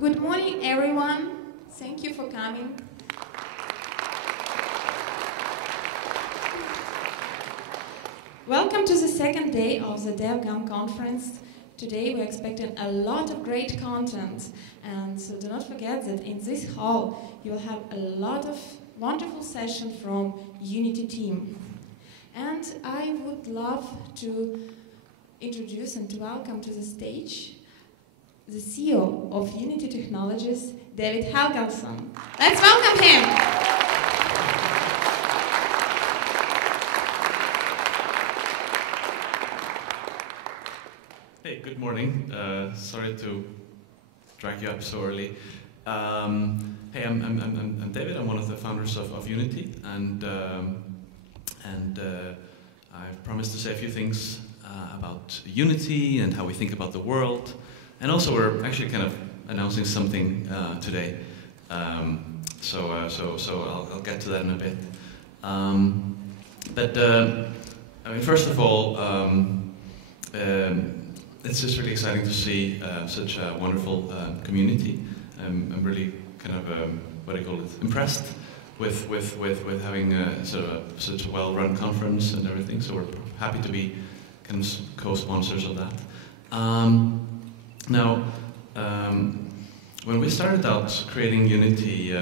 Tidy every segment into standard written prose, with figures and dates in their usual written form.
Good morning, everyone. Thank you for coming. Welcome to the second day of the DevGAMM conference. Today we're expecting a lot of great content, and so do not forget that in this hall you'll have a lot of wonderful sessions from Unity team. And I would love to introduce and to welcome to the stage the CEO of Unity Technologist, DevGAMM. Let's welcome him. Hey, good morning. Sorry to drag you up so early. Hey, I'm David. I'm one of the founders of Unity, and I've promised to say a few things about Unity and how we think about the world. And also, we're actually kind of announcing something today, so I'll get to that in a bit. I mean, first of all, it's just really exciting to see such a wonderful community. I'm really kind of what do you call it? Impressed with having such a well-run conference and everything. So we're happy to be kind of co-sponsors of that. Now, when we started out creating Unity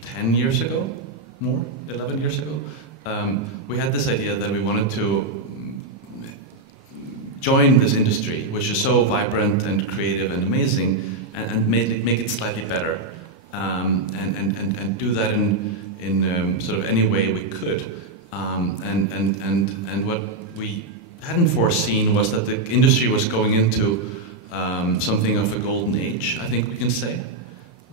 10 years ago, more, 11 years ago, we had this idea that we wanted to join this industry, which is so vibrant and creative and amazing, and make it slightly better, and do that in sort of any way we could. And what we hadn't foreseen was that the industry was going into something of a golden age, I think we can say.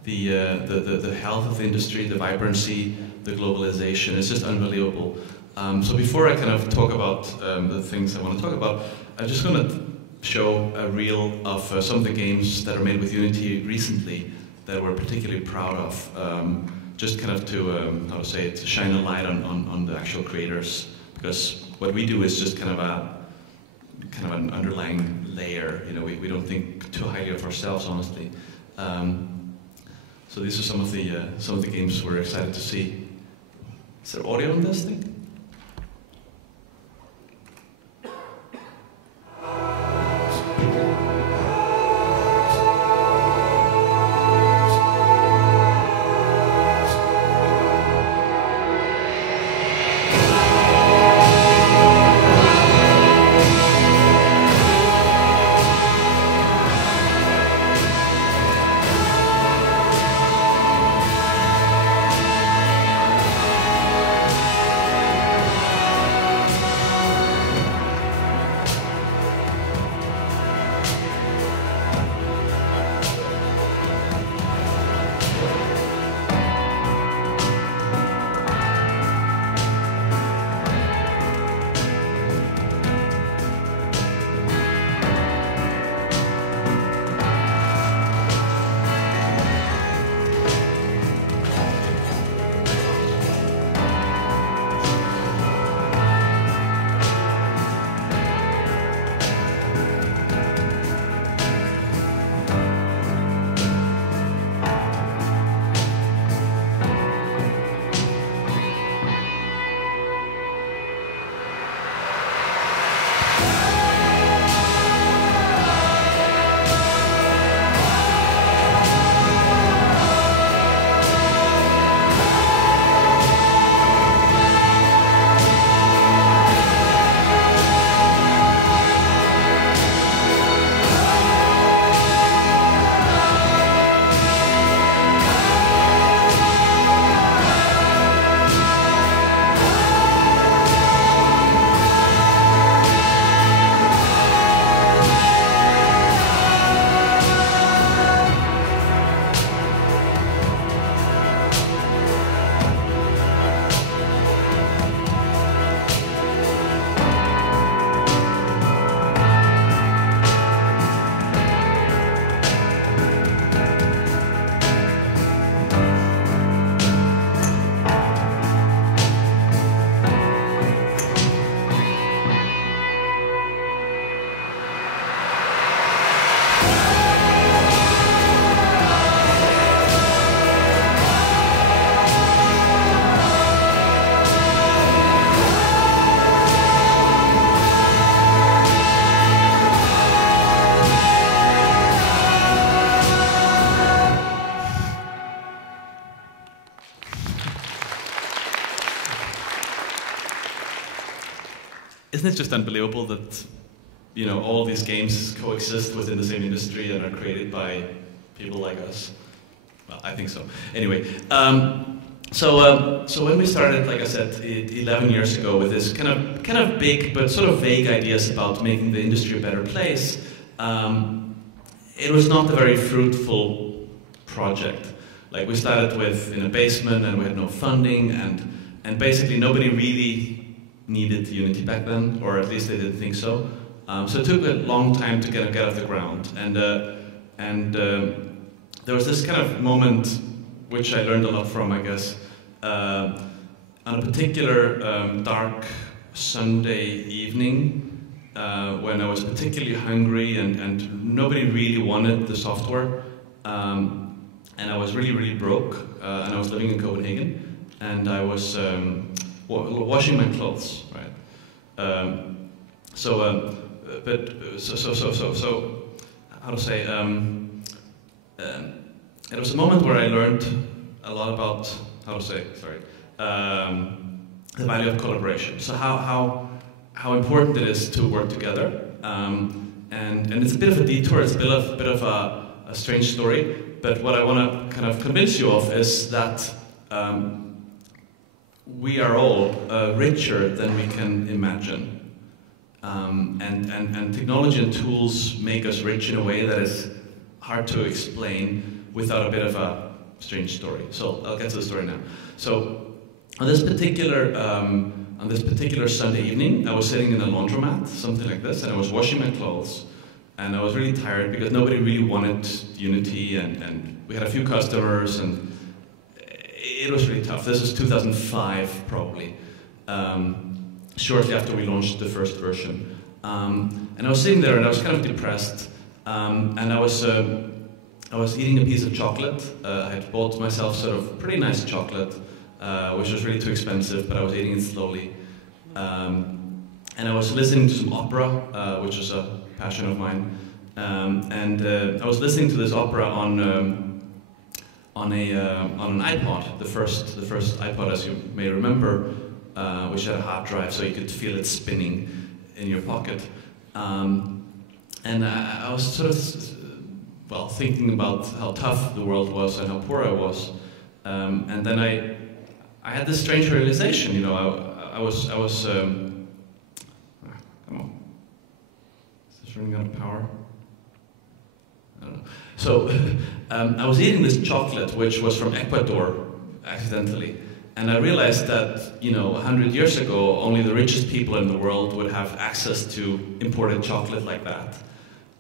The health of the industry, the vibrancy, the globalization is just unbelievable. So before I kind of talk about the things I want to talk about, I'm just going to show a reel of some of the games that are made with Unity recently that we're particularly proud of. Just kind of to, how to say it, to shine a light on the actual creators, because what we do is just kind of an underlying layer. You know, we don't think too highly of ourselves, honestly. So these are some of the games we're excited to see. Is there audio on this thing? isn't it just unbelievable that, you know, all these games coexist within the same industry and are created by people like us? Well, I think so. Anyway, so when we started, like I said, 11 years ago with this kind of big but sort of vague ideas about making the industry a better place, it was not a very fruitful project. Like, we started with in a basement and we had no funding, and basically nobody really needed Unity back then, or at least they didn't think so. So it took a long time to get off the ground, and there was this kind of moment which I learned a lot from, I guess, on a particular dark Sunday evening when I was particularly hungry and nobody really wanted the software, and I was really, really broke, and I was living in Copenhagen, and I was washing my clothes, right? So how to say? It was a moment where I learned a lot about, how to say, sorry, the value of collaboration. So how important it is to work together. And it's a bit of a detour, it's a bit of a strange story, but what I want to kind of convince you of is that we are all richer than we can imagine. And technology and tools make us rich in a way that is hard to explain without a bit of a strange story. So I'll get to the story now. So on this particular Sunday evening, I was sitting in a laundromat, something like this, and I was washing my clothes, and I was really tired because nobody really wanted Unity, and we had a few customers, and it was really tough. This is 2005, probably, shortly after we launched the first version. And I was sitting there, and I was kind of depressed, and I was eating a piece of chocolate. I had bought myself sort of pretty nice chocolate, which was really too expensive, but I was eating it slowly. And I was listening to some opera, which is a passion of mine. I was listening to this opera on an iPod, the first iPod, as you may remember, which had a hard drive, so you could feel it spinning in your pocket. And I was sort of, well, thinking about how tough the world was and how poor I was. And then I had this strange realization, you know, I was come on, is this running out of power? I don't know. So, I was eating this chocolate, which was from Ecuador, accidentally. And I realized that, you know, 100 years ago, only the richest people in the world would have access to imported chocolate like that.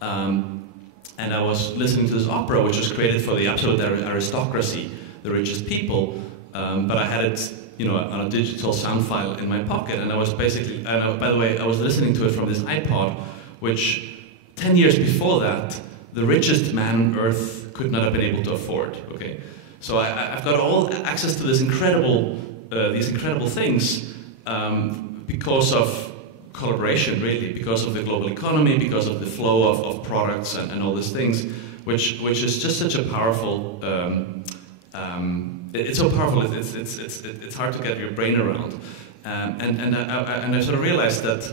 And I was listening to this opera, which was created for the absolute aristocracy, the richest people, but I had it, you know, on a digital sound file in my pocket, and I was basically, by the way, I was listening to it from this iPod, which 10 years before that, the richest man on earth could not have been able to afford, okay? So I've got all access to this these incredible things because of collaboration, really, because of the global economy, because of the flow of products and all these things, which is just such a powerful. It's so powerful. It's hard to get your brain around, and I sort of realized that.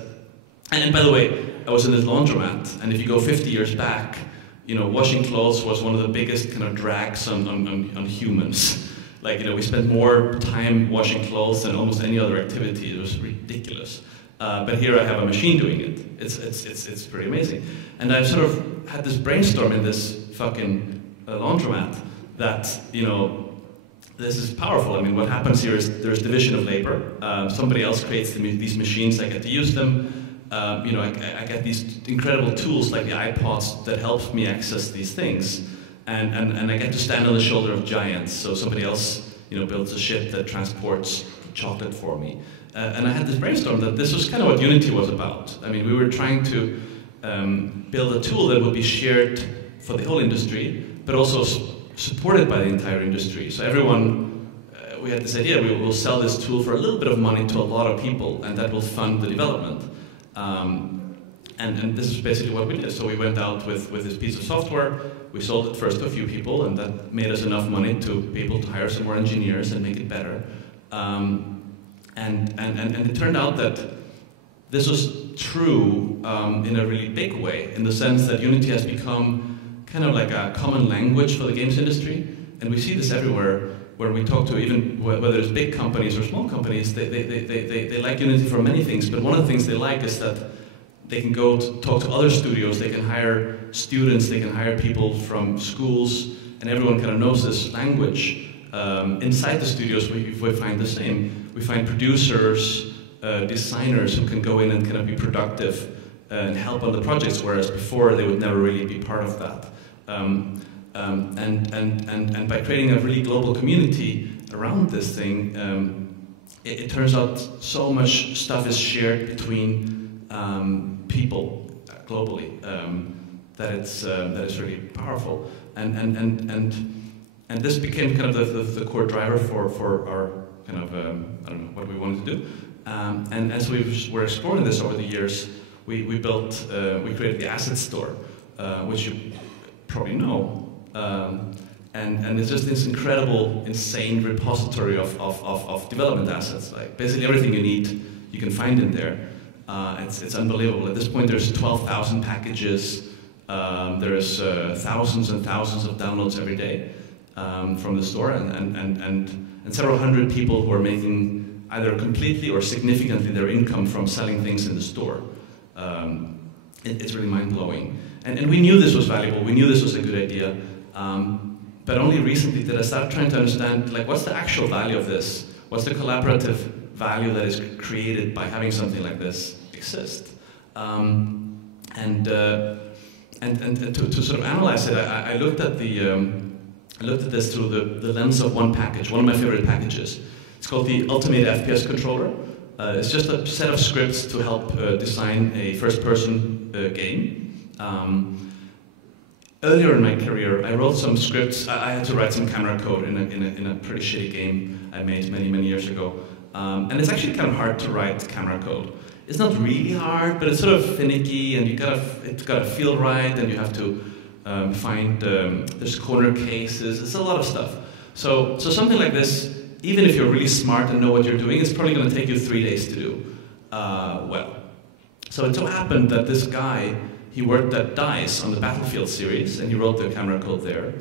And by the way, I was in this laundromat, and if you go 50 years back, you know, washing clothes was one of the biggest kind of drags on humans. Like, you know, we spent more time washing clothes than almost any other activity. It was ridiculous. But here I have a machine doing it. It's pretty amazing. And I sort of had this brainstorm in this fucking laundromat that, you know, this is powerful. I mean, what happens here is there's division of labor. Somebody else creates these machines, I get to use them. You know, I get these incredible tools like the iPods that help me access these things. And I get to stand on the shoulder of giants. So somebody else, you know, builds a ship that transports chocolate for me. And I had this brainstorm that this was kind of what Unity was about. I mean, we were trying to build a tool that would be shared for the whole industry, but also supported by the entire industry. So everyone, we had this idea, we will sell this tool for a little bit of money to a lot of people, and that will fund the development. And this is basically what we did. So we went out with this piece of software, we sold it first to a few people, and that made us enough money to be able to hire some more engineers and make it better. And it turned out that this was true in a really big way, in the sense that Unity has become kind of like a common language for the games industry, and we see this everywhere. Where we talk to, even whether it's big companies or small companies, they like Unity for many things, but one of the things they like is that they can go to talk to other studios, they can hire students, they can hire people from schools, and everyone kind of knows this language. Inside the studios, we find the same. We find producers, designers who can go in and kind of be productive and help on the projects, whereas before they would never really be part of that. And by creating a really global community around this thing, it turns out so much stuff is shared between people globally that it's really powerful. And this became kind of the core driver for our kind of I don't know what we wanted to do. And as we were exploring this over the years, we created the asset store, which you probably know. And it's just this incredible, insane repository of development assets. Like basically everything you need, you can find in there. It's unbelievable. At this point, there's 12,000 packages. There's thousands and thousands of downloads every day from the store, and several hundred people who are making either completely or significantly their income from selling things in the store. It's really mind-blowing. And we knew this was valuable. We knew this was a good idea. But only recently did I start trying to understand, like, what's the actual value of this? What's the collaborative value that is created by having something like this exist? And to sort of analyze it, I looked at this through the lens of one package, one of my favorite packages. It's called the Ultimate FPS Controller. It's just a set of scripts to help design a first-person game. Earlier in my career, I wrote some scripts. I had to write some camera code in a pretty shitty game I made many years ago. And it's actually kind of hard to write camera code. It's not really hard, but it's sort of finicky, and it's gotta feel right, and you have to find there's corner cases. It's a lot of stuff. So something like this, even if you're really smart and know what you're doing, it's probably going to take you 3 days to do well. So it so happened that this guy, he worked at DICE on the Battlefield series, and he wrote the camera code there.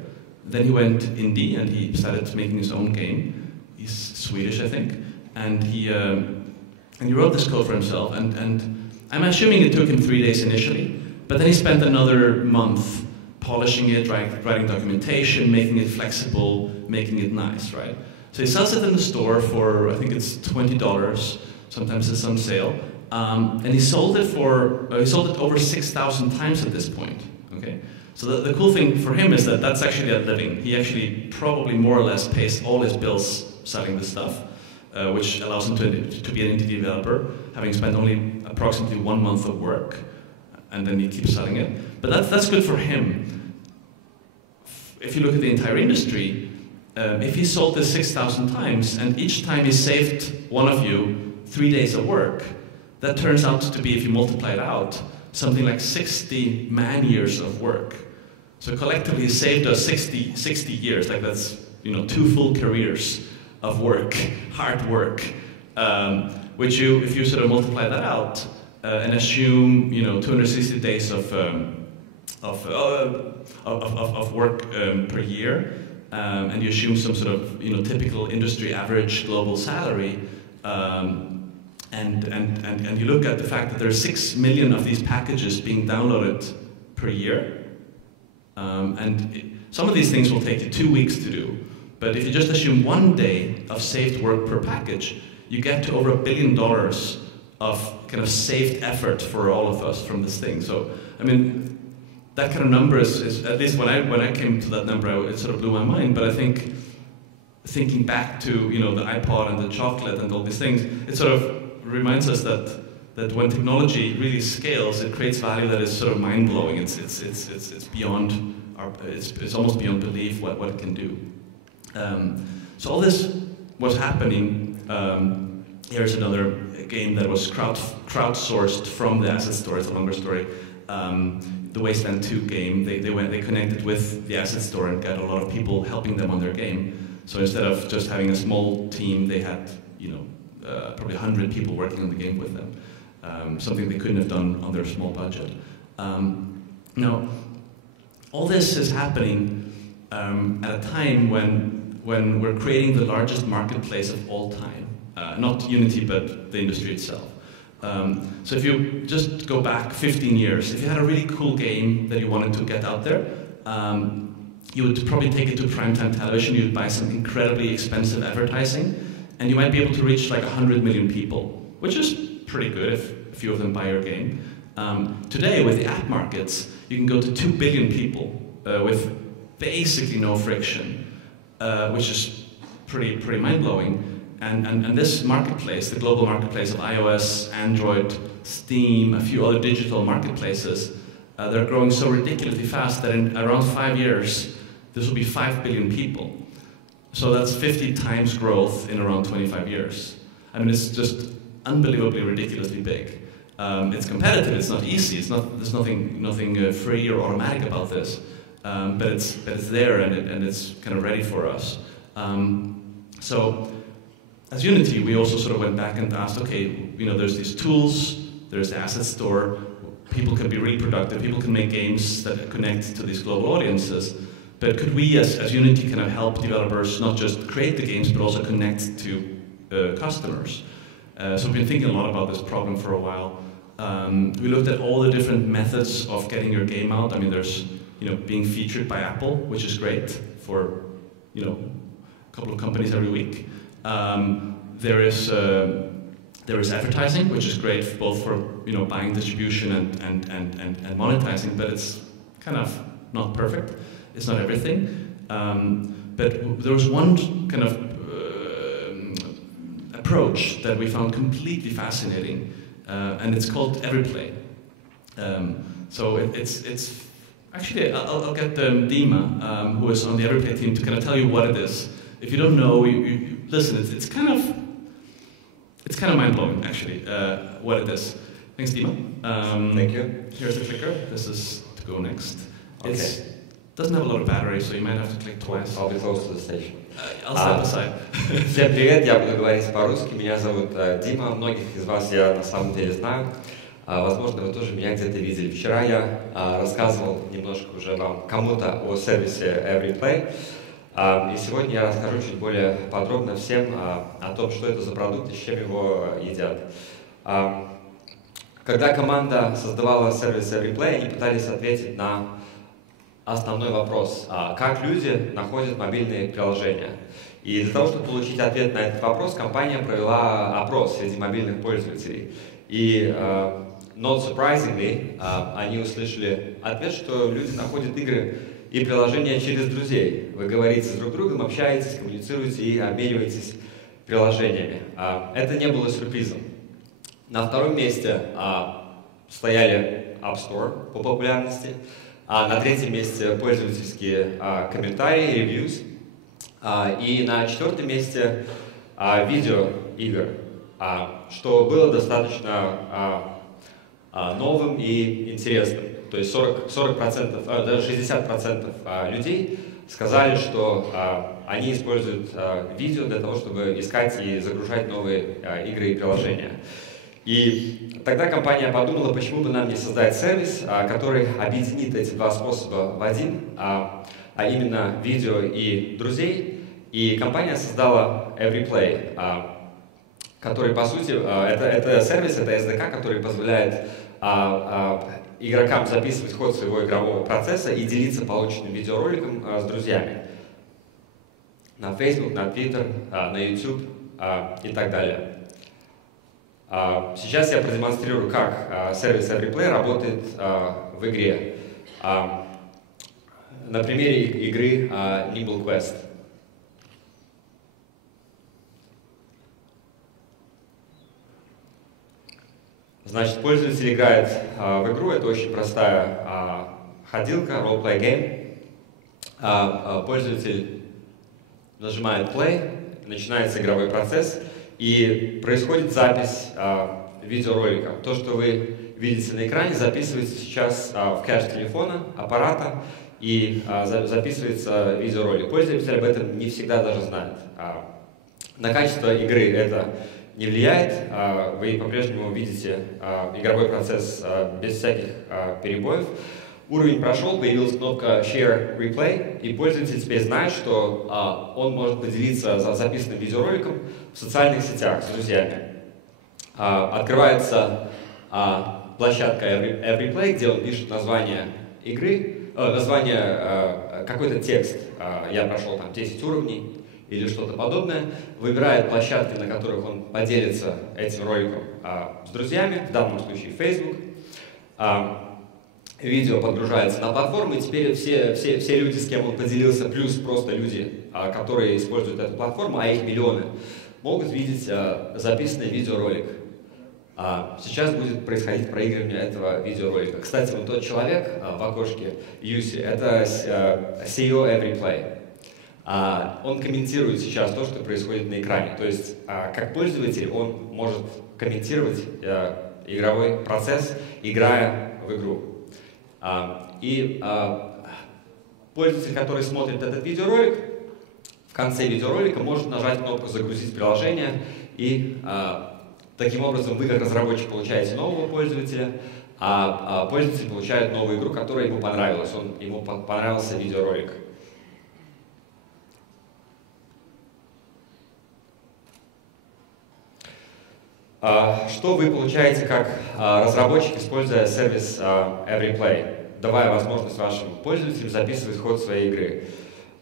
Then he went indie, and he started making his own game. He's Swedish, I think, and he wrote this code for himself. And I'm assuming it took him 3 days initially, but then he spent another month polishing it, writing documentation, making it flexible, making it nice, right? So he sells it in the store for, I think it's $20. Sometimes it's on sale. And he sold it over 6,000 times at this point. Okay, so the cool thing for him is that that's actually a living. He actually probably more or less pays all his bills selling this stuff, which allows him to be an indie developer, having spent only approximately 1 month of work, and then he keeps selling it. But that's good for him. If you look at the entire industry, if he sold this 6,000 times, and each time he saved one of you 3 days of work, that turns out to be, if you multiply it out, something like 60 man-years of work. So collectively, he saved us 60 years. Like that's 2 full careers of work, hard work. Which if you sort of multiply that out and assume 260 days of work per year, and you assume some sort of typical industry average global salary. And you look at the fact that there are 6 million of these packages being downloaded per year. Some of these things will take you 2 weeks to do. But if you just assume 1 day of saved work per package, you get to over $1 billion of kind of saved effort for all of us from this thing. So, I mean, that kind of number is at least when I came to that number, it sort of blew my mind. But I think thinking back to the iPod and the chocolate and all these things, it sort of reminds us that when technology really scales, it creates value that is sort of mind-blowing. It's beyond it's almost beyond belief what it can do. So all this was happening. Here's another game that was crowdsourced from the asset store. It's a longer story. The Wasteland 2 game. They connected with the asset store and got a lot of people helping them on their game. So instead of just having a small team, they had probably 100 people working on the game with them. something they couldn't have done on their small budget. Now, all this is happening at a time when we're creating the largest marketplace of all time. Not Unity, but the industry itself. So if you just go back 15 years, if you had a really cool game that you wanted to get out there, you would probably take it to primetime television, you'd buy some incredibly expensive advertising, and you might be able to reach like 100 million people, which is pretty good if a few of them buy your game. Today, with the app markets, you can go to 2 billion people with basically no friction, which is pretty mind-blowing. And this marketplace, the global marketplace of iOS, Android, Steam, a few other digital marketplaces, they're growing so ridiculously fast that in around 5 years, this will be 5 billion people. So that's 50 times growth in around 25 years. I mean, it's just unbelievably ridiculously big. It's competitive, it's not easy, there's nothing free or automatic about this, but it's there and it's kind of ready for us. So, as Unity, we also sort of went back and asked, okay, you know, there's these tools, there's the asset store, people can be really productive, people can make games that connect to these global audiences, but could we, as Unity, kind of help developers not just create the games, but also connect to customers? So we've been thinking a lot about this problem for a while. We looked at all the different methods of getting your game out. I mean, there's, you know, being featured by Apple, which is great for, you know, a couple of companies every week. There is advertising, which is great both for, you know, buying distribution and monetizing, but it's kind of not perfect. It's not everything. But there was one kind of approach that we found completely fascinating, and it's called Everyplay. So it's actually, I'll get Dima, who is on the Everyplay team, to kind of tell you what it is. If you don't know, you listen. It's kind of mind-blowing, actually, what it is. Thanks, Dima. Thank you. Here's the clicker. This is to go next. Okay. It doesn't have a lot of battery, so you might have to click twice. I'll be close to the station. I'll step aside. Всем привет, я буду говорить по-русски. Меня зовут Дима. Многих из вас я на самом деле знаю. Возможно, вы тоже меня где-то видели. Вчера я рассказывал немножко уже вам кому-то о сервисе Everyplay. И сегодня я расскажу чуть более подробно всем о том, что это за продукт и с чем его едят. Когда команда создавала сервис Everyplay, они пытались ответить на основной вопрос, как люди находят мобильные приложения. И для того, чтобы получить ответ на этот вопрос, компания провела опрос среди мобильных пользователей. И, not surprisingly, они услышали ответ, что люди находят игры и приложения через друзей. Вы говорите с друг другом, общаетесь, коммуницируете и обмениваетесь приложениями. Это не было сюрпризом. На втором месте стояли App Store по популярности. На третьем месте пользовательские комментарии, reviews. И на четвертом месте видеоигр, что было достаточно новым и интересным. То есть 40%, даже 60% людей сказали, что они используют видео для того, чтобы искать и загружать новые игры и приложения. И тогда компания подумала, почему бы нам не создать сервис, который объединит эти два способа в один, а именно видео и друзей. И компания создала Everyplay, который, по сути, это сервис, это SDK, который позволяет игрокам записывать ход своего игрового процесса и делиться полученным видеороликом с друзьями на Facebook, на Twitter, на YouTube и так далее. Сейчас я продемонстрирую, как сервис Everyplay работает в игре. На примере игры Nimble Quest. Значит, пользователь играет в игру, это очень простая ходилка, role-play game. Пользователь нажимает play, начинается игровой процесс, и происходит запись видеоролика. То, что вы видите на экране, записывается сейчас в кэш телефона, аппарата, и записывается видеоролик. Пользователь об этом не всегда даже знает. На качество игры это не влияет. Вы по-прежнему видите игровой процесс без всяких перебоев. Уровень прошел, появилась кнопка Share Replay, и пользователь теперь знает, что он может поделиться записанным видеороликом в социальных сетях с друзьями. Открывается площадка Everyplay, где он пишет название игры, какой-то текст. Я прошел там 10 уровней или что-то подобное. Выбирает площадки, на которых он поделится этим роликом с друзьями, в данном случае Facebook. Видео подгружается на платформу, и теперь все люди, с кем он поделился, плюс просто люди, которые используют эту платформу, а их миллионы, могут видеть записанный видеоролик. Сейчас будет происходить проигрывание этого видеоролика. Кстати, вот тот человек в окошке Юси, это CEO Everyplay. Он комментирует сейчас то, что происходит на экране. То есть, как пользователь, он может комментировать игровой процесс, играя в игру. И пользователь, который смотрит этот видеоролик, в конце видеоролика может нажать кнопку «Загрузить приложение», и таким образом вы, как разработчик, получаете нового пользователя, а пользователь получает новую игру, которая ему понравилась. Ему понравился видеоролик. Что вы получаете как разработчик, используя сервис Everyplay, давая возможность вашим пользователям записывать ход своей игры?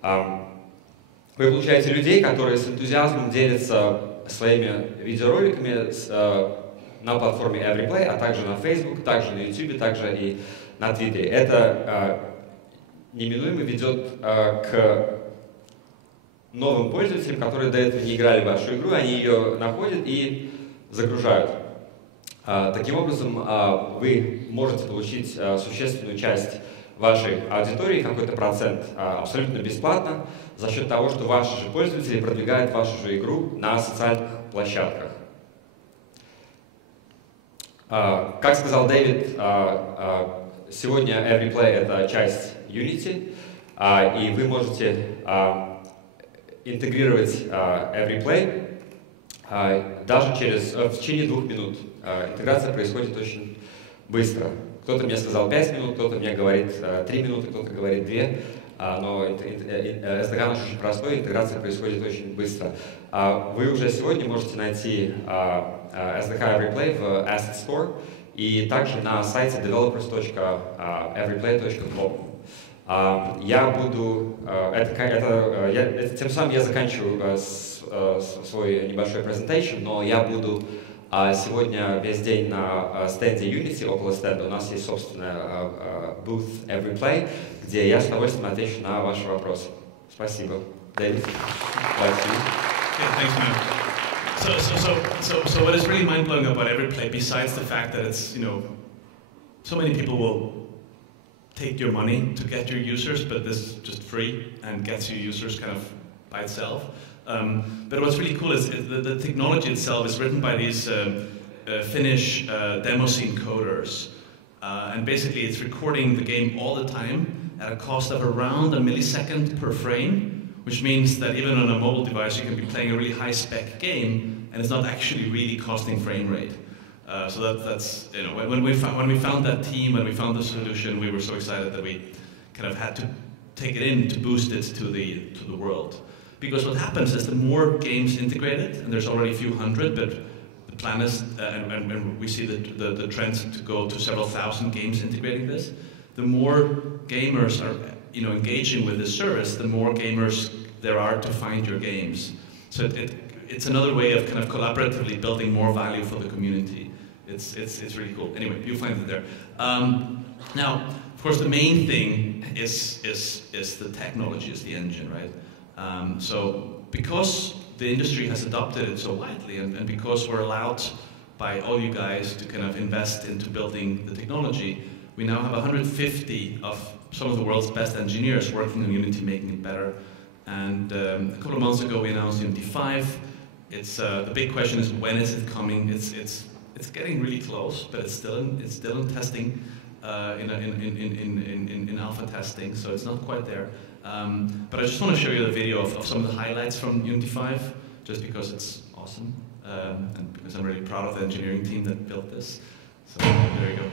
Вы получаете людей, которые с энтузиазмом делятся своими видеороликами на платформе Everyplay, а также на Facebook, также на YouTube, также и на Twitter. Это неминуемо ведет к новым пользователям, которые до этого не играли в вашу игру, они ее находят и загружают. Таким образом, вы можете получить существенную часть вашей аудитории, какой-то процент, абсолютно бесплатно, за счет того, что ваши же пользователи продвигают вашу же игру на социальных площадках. Как сказал Дэвид, сегодня Everyplay — это часть Unity, и вы можете интегрировать Everyplay даже в течение 2 минут. Интеграция происходит очень быстро. Кто-то мне сказал 5 минут, кто-то мне говорит 3 минуты, кто-то говорит 2. Но SDK наш очень простой, интеграция происходит очень быстро. Вы уже сегодня можете найти SDK Everyplay в Asset Store и также на сайте developers.everyplay.com. Тем самым я заканчиваю свой небольшой презентацию, но я буду сегодня весь день на стенде Unity, около стенда. У нас есть собственная booth Everyplay, где я с удовольствием отвечу на ваши вопросы. Спасибо. Дэвид. Thanks, man. So what is really mind-blowing about Everyplay, besides the fact that it's, so many people will take your money to get your users, but this is just free and gets you users kind of by itself. But what's really cool is the technology itself is written by these Finnish demo scene coders. And basically it's recording the game all the time at a cost of around a millisecond per frame, which means that even on a mobile device you can be playing a really high-spec game and it's not actually really costing frame rate. So that's when we found that team, when we found the solution, we were so excited that we kind of had to take it in to boost it to the world. Because what happens is the more games integrated, and there's already a few hundred, but the plan is, and we see the trends to go to several thousand games integrating this, the more gamers are engaging with this service, the more gamers there are to find your games. So it's another way of kind of collaboratively building more value for the community. It's really cool. Anyway, you'll find it there. Now, of course, the main thing is the technology, is the engine, right? So because the industry has adopted it so widely, and because we're allowed by all you guys to kind of invest into building the technology, we now have 150 of some of the world's best engineers working on Unity, making it better. And a couple of months ago, we announced Unity 5. It's the big question is, when is it coming? It's getting really close, but it's still in testing, in alpha testing, so it's not quite there. But I just want to show you the video of some of the highlights from Unity 5, just because it's awesome. and because I'm really proud of the engineering team that built this. So there you go.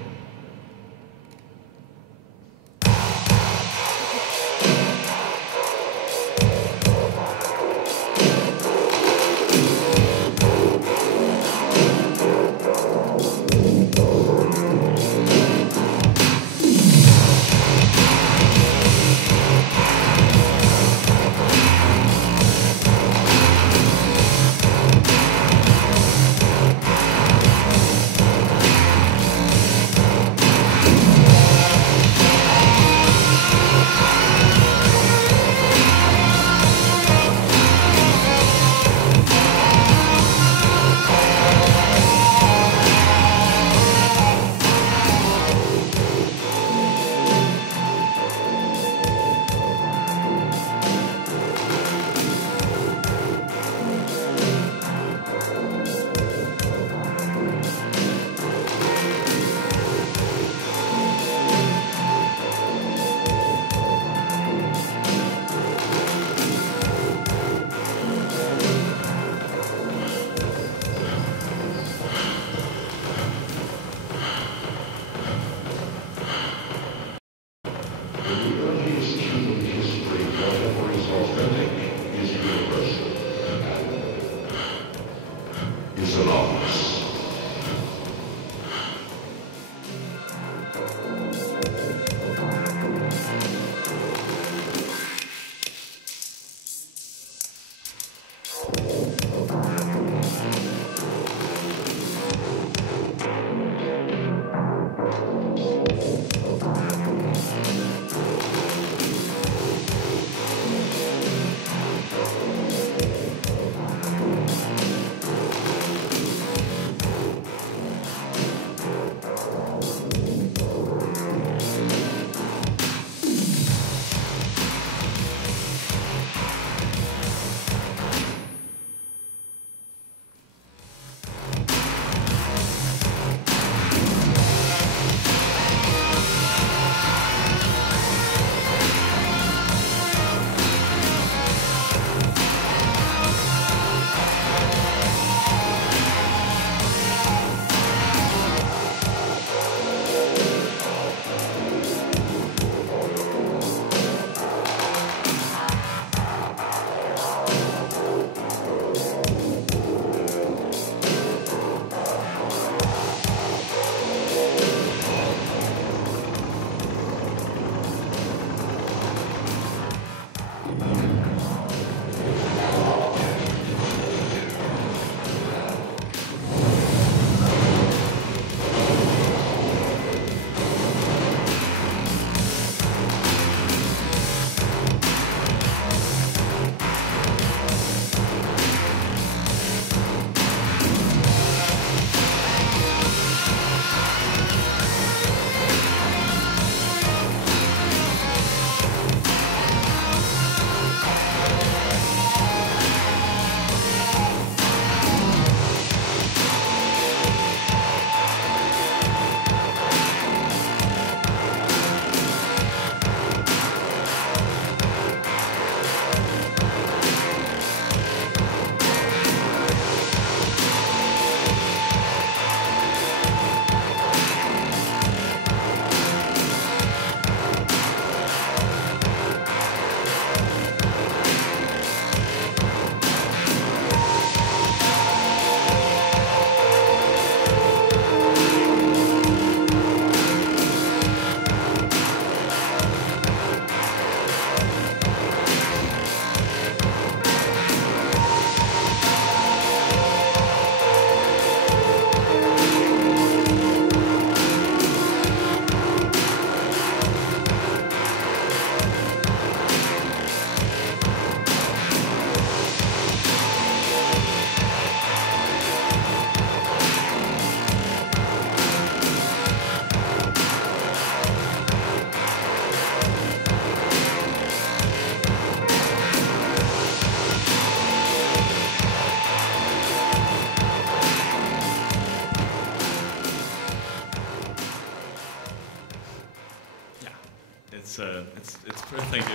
Thank you.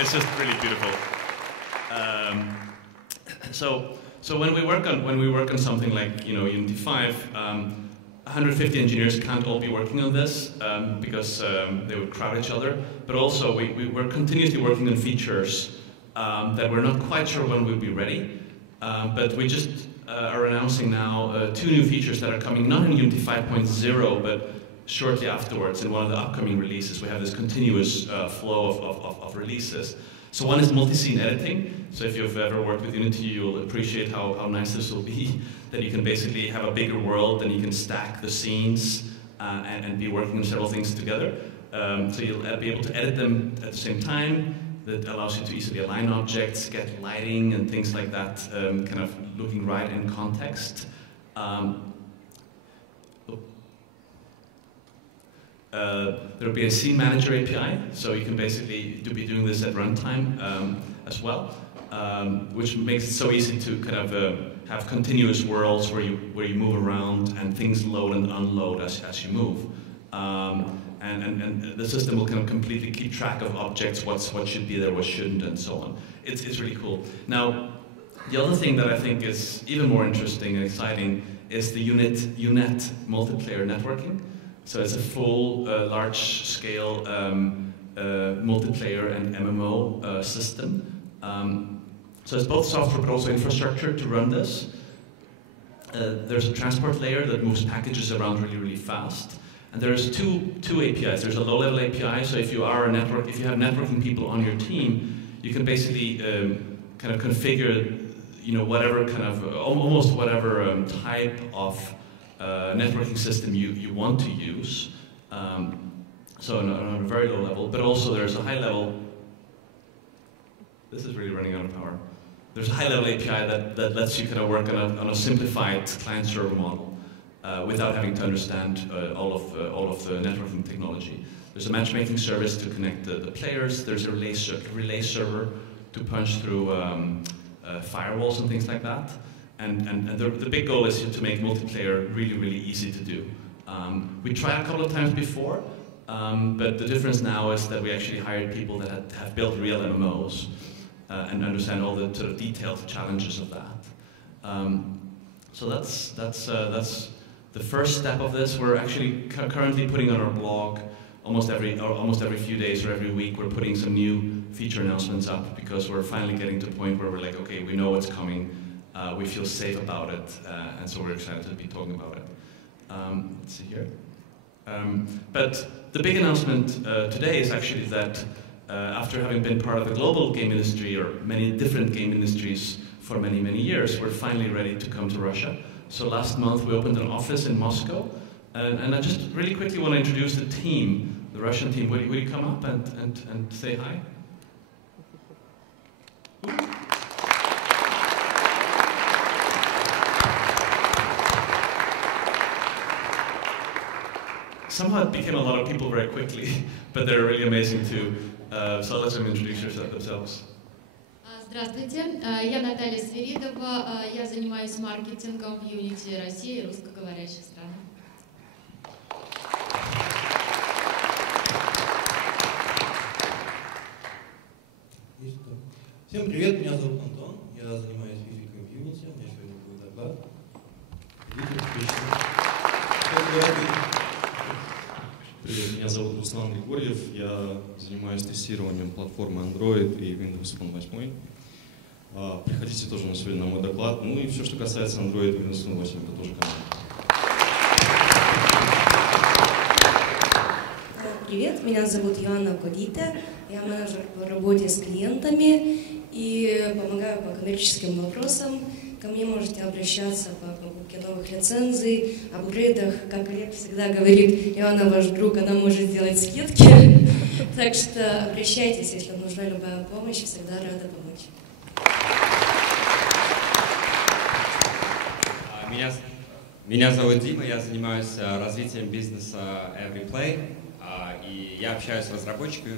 It's just really beautiful. So when we work on something like Unity 5, 150 engineers can't all be working on this because they would crowd each other. But also we're continuously working on features that we're not quite sure when we'll be ready. But we just are announcing now 2 new features that are coming not in Unity 5.0, but shortly afterwards in one of the upcoming releases. We have this continuous flow of releases. So one is multi-scene editing. So if you've ever worked with Unity, you'll appreciate how nice this will be, that you can basically have a bigger world and you can stack the scenes and be working on several things together. So you'll be able to edit them at the same time. That allows you to easily align objects, get lighting and things like that, kind of looking right in context. There'll be a scene manager API, so you can basically be doing this at runtime as well, which makes it so easy to kind of have continuous worlds where you move around and things load and unload as you move. And the system will kind of completely keep track of objects, what should be there, what shouldn't, and so on. It's really cool. Now, the other thing that I think is even more interesting and exciting is the UNet multiplayer networking. So it's a full, large-scale multiplayer and MMO system. So it's both software but also infrastructure to run this. There's a transport layer that moves packages around really, really fast. And there's two APIs. There's a low-level API, so if you have networking people on your team, you can basically kind of configure, whatever kind of, almost whatever type of networking system you want to use. So on a very low level, but also there's a high level. This is really running out of power. There's a high level API that lets you kind of work on a simplified client-server model. Without having to understand all of the networking technology. There's a matchmaking service to connect the players. There's a relay server to punch through firewalls and things like that. And the big goal is to make multiplayer really, really easy to do. We tried a couple of times before, but the difference now is that we actually hired people that have built real MMOs and understand all the sort of detailed challenges of that. So that's the first step of this. We're actually currently putting on our blog almost every few days or every week. We're putting some new feature announcements up because we're finally getting to a point where we're like, okay, we know what's coming, we feel safe about it, and so we're excited to be talking about it. Let's see here. But the big announcement today is actually that after having been part of the global game industry or many different game industries for many, many years, we're finally ready to come to Russia. So last month we opened an office in Moscow, and I just really quickly want to introduce the team, the Russian team. Will you come up and say hi? Somehow it became a lot of people very quickly, but they're really amazing too. So I'll let them introduce themselves. Здравствуйте, я Наталья Свиридова, я занимаюсь маркетингом в Unity России и русскоговорящих странах. Всем привет, меня зовут Антон, я занимаюсь физикой в Unity, у меня сегодня будет доклад. Привет, меня зовут Руслан Григорьев, я занимаюсь тестированием платформы Android и Windows Phone 8. Приходите тоже на сегодня на мой доклад. Ну и все, что касается Android и Windows Phone 8, это тоже канал. Привет, меня зовут Йоанна Кодита, я менеджер по работе с клиентами и помогаю по коммерческим вопросам. Ко мне можете обращаться по покупке новых лицензий, апгрейдах. Как Глеб всегда говорит, Йоанна ваш друг, она может сделать скидки. Так что обращайтесь, если нужна любая помощь, всегда рада помочь. Меня зовут Дима, я занимаюсь развитием бизнеса EveryPlay, и я общаюсь с разработчиками,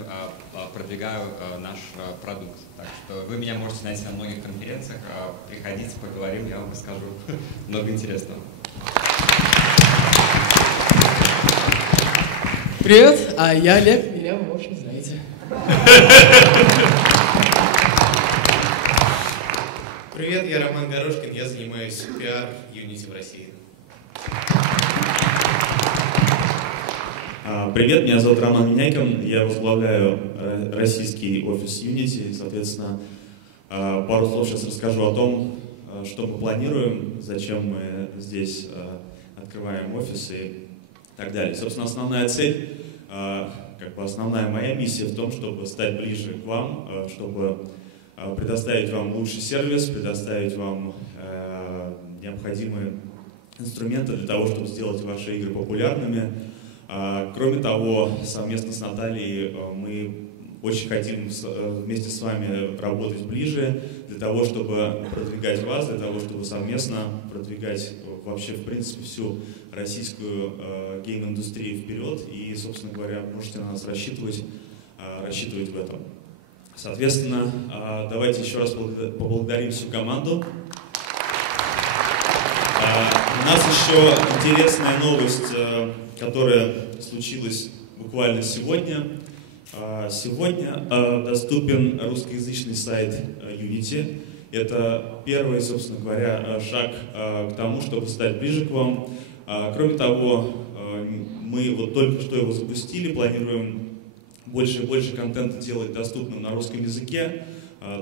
продвигаю наш продукт. Так что вы меня можете найти на многих конференциях, приходите, поговорим, я вам расскажу много интересного. Привет, я Олег, меня вы, в общем, знаете. Привет, я Роман. Unity в России? Привет, меня зовут Роман Миняйкин, я возглавляю российский офис Unity, соответственно, пару слов сейчас расскажу о том, что мы планируем, зачем мы здесь открываем офис и так далее. Собственно, основная цель, основная моя миссия в том, чтобы стать ближе к вам, чтобы предоставить вам лучший сервис, предоставить вам необходимые инструменты для того, чтобы сделать ваши игры популярными. Кроме того, совместно с Натальей мы очень хотим вместе с вами работать ближе, для того, чтобы продвигать вас, для того, чтобы совместно продвигать вообще, в принципе, всю российскую гейм-индустрию вперед. И, собственно говоря, можете на нас рассчитывать в этом. Соответственно, давайте еще раз поблагодарим всю команду. У нас еще интересная новость, которая случилась буквально сегодня. Сегодня доступен русскоязычный сайт Unity. Это первый, собственно говоря, шаг к тому, чтобы стать ближе к вам. Кроме того, мы вот только что его запустили, планируем больше и больше контента делать доступным на русском языке.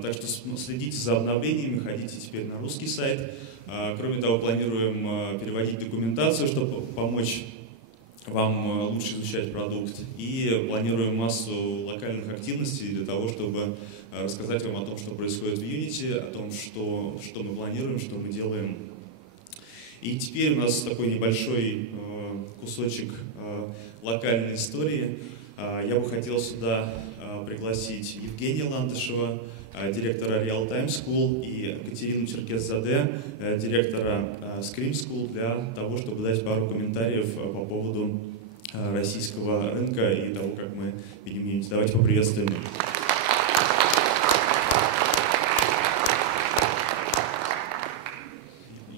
Так что следите за обновлениями, ходите теперь на русский сайт. Кроме того, планируем переводить документацию, чтобы помочь вам лучше изучать продукт. И планируем массу локальных активностей для того, чтобы рассказать вам о том, что происходит в Unity, о том, что мы планируем, что мы делаем. И теперь у нас такой небольшой кусочек локальной истории. Я бы хотел сюда пригласить Евгения Ландышева, директора Real Time School, и Катерину Черкес-Заде, директора Scream School, для того, чтобы дать пару комментариев по поводу российского рынка и того, как мы видим Unity. Давайте поприветствуем.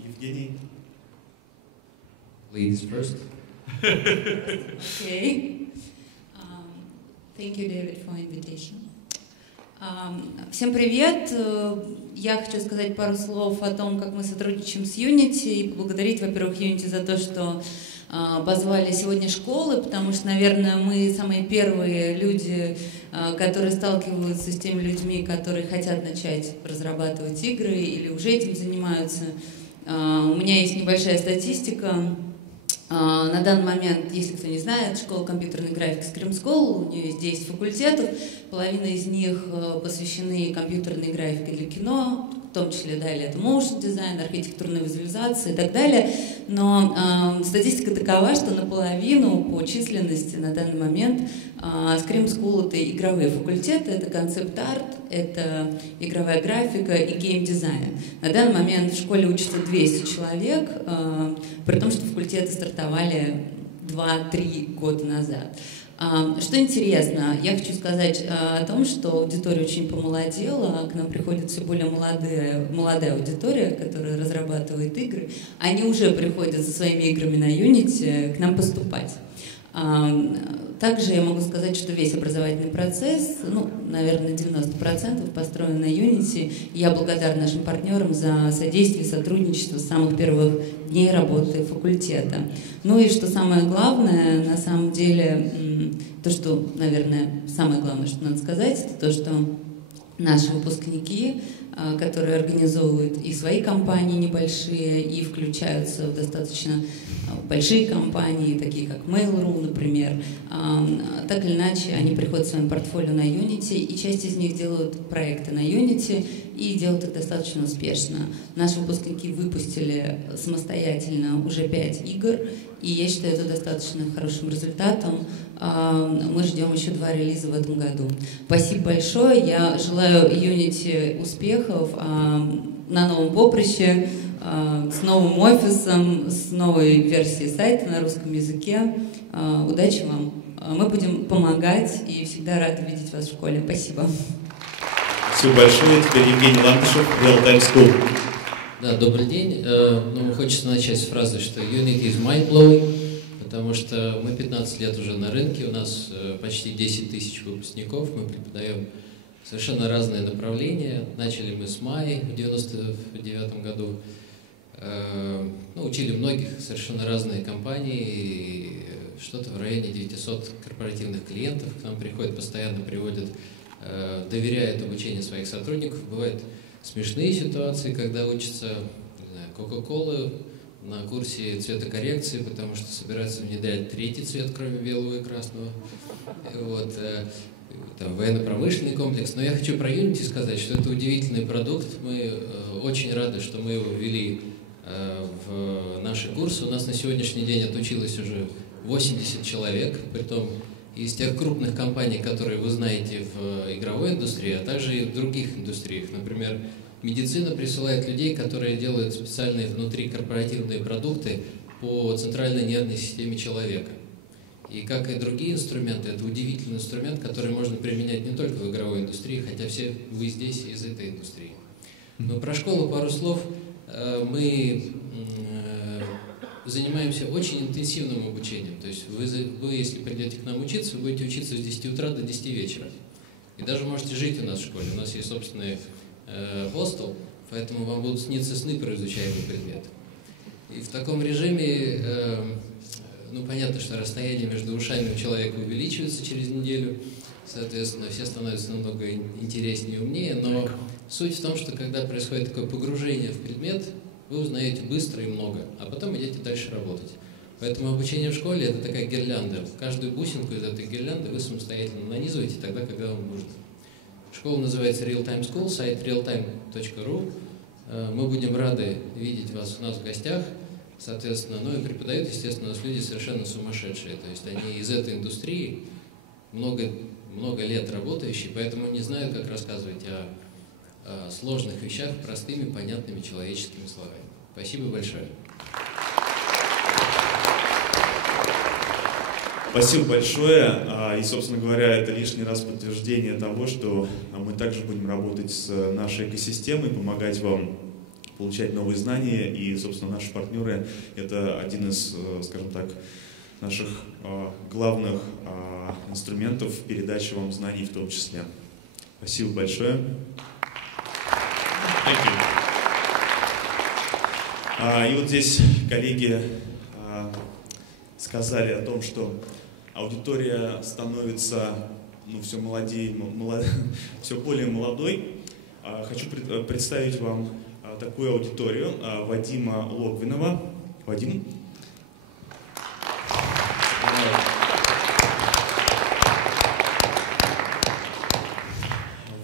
Евгений. Ladies first. Okay. Thank you, David, for invitation. Всем привет! Я хочу сказать пару слов о том, как мы сотрудничаем с Unity, и поблагодарить, во-первых, Unity за то, что позвали сегодня школы, потому что, наверное, мы самые первые люди, которые сталкиваются с теми людьми, которые хотят начать разрабатывать игры или уже этим занимаются. У меня есть небольшая статистика. На данный момент, если кто не знает, школа компьютерной графики Scream School, у нее есть 10 факультетов, половина из них посвящены компьютерной графике для кино, в том числе далее это motion дизайн, архитектурная визуализация и так далее. Но статистика такова, что наполовину по численности на данный момент Scream School — это игровые факультеты, это концепт-арт, это игровая графика и гейм-дизайн. На данный момент в школе учатся 200 человек, при том, что факультеты стартовали 2-3 года назад. Что интересно, я хочу сказать о том, что аудитория очень помолодела, к нам приходит все более молодая аудитория, которая разрабатывает игры. Они уже приходят со своими играми на Unity к нам поступать. Также я могу сказать, что весь образовательный процесс, наверное, 90% построен на Unity. Я благодарна нашим партнерам за содействие и сотрудничество с самых первых дней работы факультета. Ну и что самое главное, на самом деле, то, что, наверное, самое главное, что надо сказать, это то, что наши выпускники, которые организовывают и свои компании небольшие, и включаются в достаточно большие компании, такие как Mail.ru, например, так или иначе, они приходят с своим портфолио на Unity, и часть из них делают проекты на Unity и делают их достаточно успешно. Наши выпускники выпустили самостоятельно уже 5 игр, и я считаю это достаточно хорошим результатом. Мы ждем еще 2 релиза в этом году. Спасибо большое. Я желаю Unity успехов на новом поприще, с новым офисом, с новой версией сайта на русском языке. Удачи вам. Мы будем помогать и всегда рады видеть вас в школе. Спасибо. Спасибо большое. Теперь Евгений Ландышев, Real Time School. Да, добрый день. Хочется начать с фразы, что Unity is mind-blowing, потому что мы 15 лет уже на рынке, у нас почти 10 тысяч выпускников, мы преподаем совершенно разные направления. Начали мы с Майи в 1999 году. учили многих совершенно разные компании, что-то в районе 900 корпоративных клиентов к нам приходят, постоянно приводят, доверяют обучение своих сотрудников. Бывают смешные ситуации, когда учатся Coca-Cola на курсе цветокоррекции, потому что собираются внедрять третий цвет, кроме белого и красного. Вот, там, военно-промышленный комплекс. Но я хочу про Unity сказать, что это удивительный продукт. Мы очень рады, что мы его ввели в наши курсы. У нас на сегодняшний день отучилось уже 80 человек, притом из тех крупных компаний, которые вы знаете в игровой индустрии, а также и в других индустриях. Например, медицина присылает людей, которые делают специальные внутрикорпоративные продукты по центральной нервной системе человека. И как и другие инструменты, это удивительный инструмент, который можно применять не только в игровой индустрии, хотя все вы здесь из этой индустрии. Но про школу пару слов. Мы занимаемся очень интенсивным обучением. То есть вы, если придете к нам учиться, вы будете учиться с 10 утра до 10 вечера. И даже можете жить у нас в школе. У нас есть собственный хостел, поэтому вам будут сниться сны про изучаемый предмет. И в таком режиме, понятно, что расстояние между ушами у человека увеличивается через неделю, соответственно, все становятся намного интереснее и умнее, но суть в том, что когда происходит такое погружение в предмет, вы узнаете быстро и много, а потом идете дальше работать. Поэтому обучение в школе – это такая гирлянда. Каждую бусинку из этой гирлянды вы самостоятельно нанизываете тогда, когда вам нужно. Школа называется Real Time School, сайт realtime.ru. Мы будем рады видеть вас у нас в гостях, соответственно, и преподают, естественно, у нас люди совершенно сумасшедшие. То есть они из этой индустрии много лет работающие, поэтому не знают, как рассказывать о сложных вещах простыми, понятными человеческими словами. Спасибо большое. Спасибо большое. И, собственно говоря, это лишний раз подтверждение того, что мы также будем работать с нашей экосистемой, помогать вам получать новые знания. И, собственно, наши партнеры – это один из, скажем так, наших главных инструментов передачи вам знаний в том числе. Спасибо большое. И вот здесь коллеги сказали о том, что аудитория становится все все более молодой. Хочу представить вам такую аудиторию Вадима Логвинова. Вадим.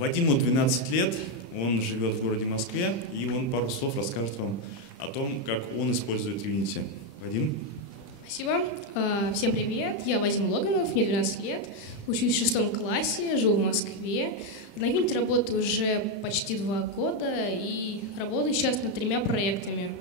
Вадиму 12 лет, он живет в городе Москве, и он пару слов расскажет вам о том, как он использует Unity. Вадим? Спасибо. Всем привет. Я Вадим Логвинов, мне 12 лет, учусь в 6 классе, живу в Москве. На Unity работаю уже почти 2 года и работаю сейчас над 3 проектами.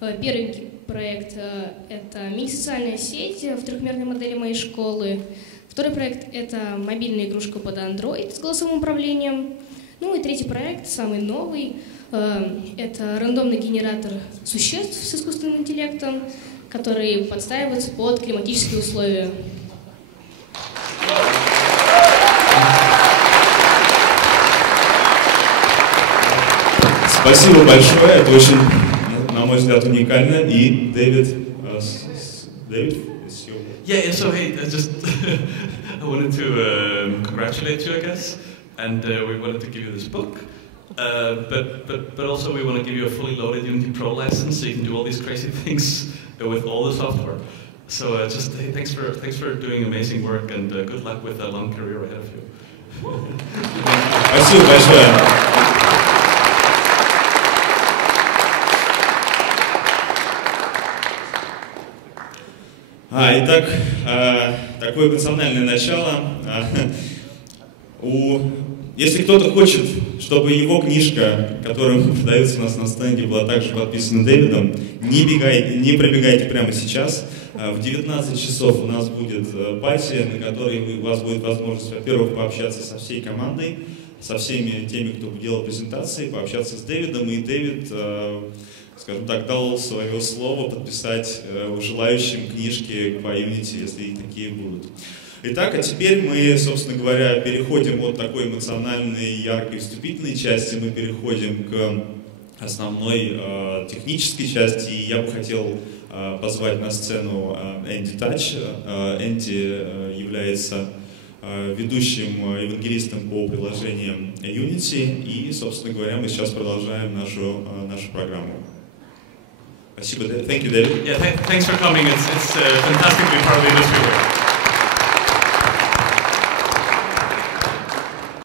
Первый проект – это мини-социальная сеть в трехмерной модели моей школы. Второй проект – это мобильная игрушка под Android с голосовым управлением. И третий проект, самый новый, это рандомный генератор существ с искусственным интеллектом, которые подстраиваются под климатические условия. Спасибо большое, это очень, на мой взгляд, уникально. И Дэвид, Yeah, so hey, I wanted to congratulate you, I guess, and we wanted to give you this book, but also we want to give you a fully loaded Unity Pro license so you can do all these crazy things with all the software. So hey, thanks for doing amazing work, and good luck with a long career ahead of you. Спасибо большое. Итак, такое эмоциональное начало. Если кто-то хочет, чтобы его книжка, которая продается у нас на стенде, была также подписана Дэвидом, не пробегайте прямо сейчас. В 19 часов у нас будет пати, на которой у вас будет возможность, во-первых, пообщаться со всей командой, со всеми теми, кто делал презентации, пообщаться с Дэвидом, и Дэвид, скажем так, дал свое слово подписать желающим книжки по Unity, если и такие будут. Итак, а теперь мы, собственно говоря, переходим от такой эмоциональной, яркой, вступительной части, мы переходим к основной технической части. И я бы хотел позвать на сцену Энди Тач. Энди является ведущим евангелистом по приложениям Unity. И, собственно говоря, мы сейчас продолжаем нашу программу. Спасибо. Thank you, David. Yeah, thanks for coming. It's fantastic to be part of the industry.